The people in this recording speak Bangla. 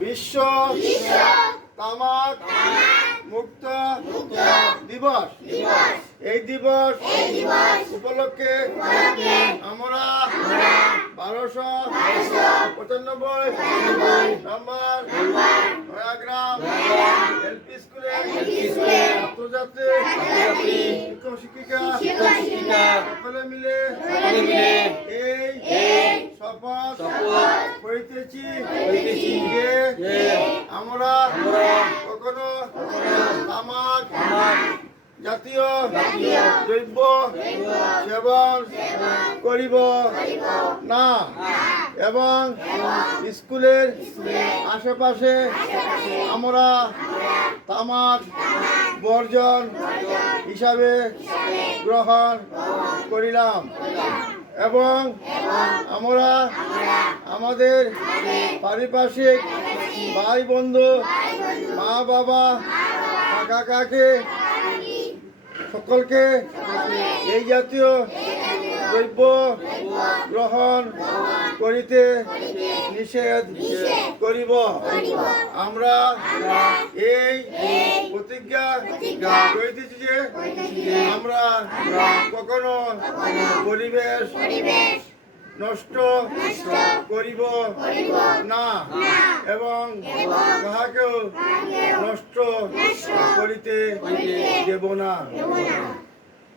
বিশ্ব তামাক মুক্ত দিবস। এই দিবস উপলক্ষে আমরা 1295 নম্বর নয়াগ্রাম এলপি স্কুলের ছাত্রছাত্রী শিক্ষক শিক্ষিকা সকলে মিলে এই শপথ করিতেছি যে আমরা কখনো তামাক জাতীয় দ্রব্য সেবন করিব না এবং স্কুলের আশেপাশে আমরা তামাক বর্জন হিসাবে গ্রহণ করিলাম এবং আমরা আমাদের পারিপার্শ্বিক ভাই বন্ধু মা বাবা কাকা কাকি সকলকে এই জাতীয় দ্রব্য গ্রহণ করিতে নিষেধ করিব। আমরা এই প্রতিজ্ঞা করিতেছি যে আমরা কখনো পরিবেশ নষ্ট করিব না এবং কাহাকেও নষ্ট করিতে দেব না।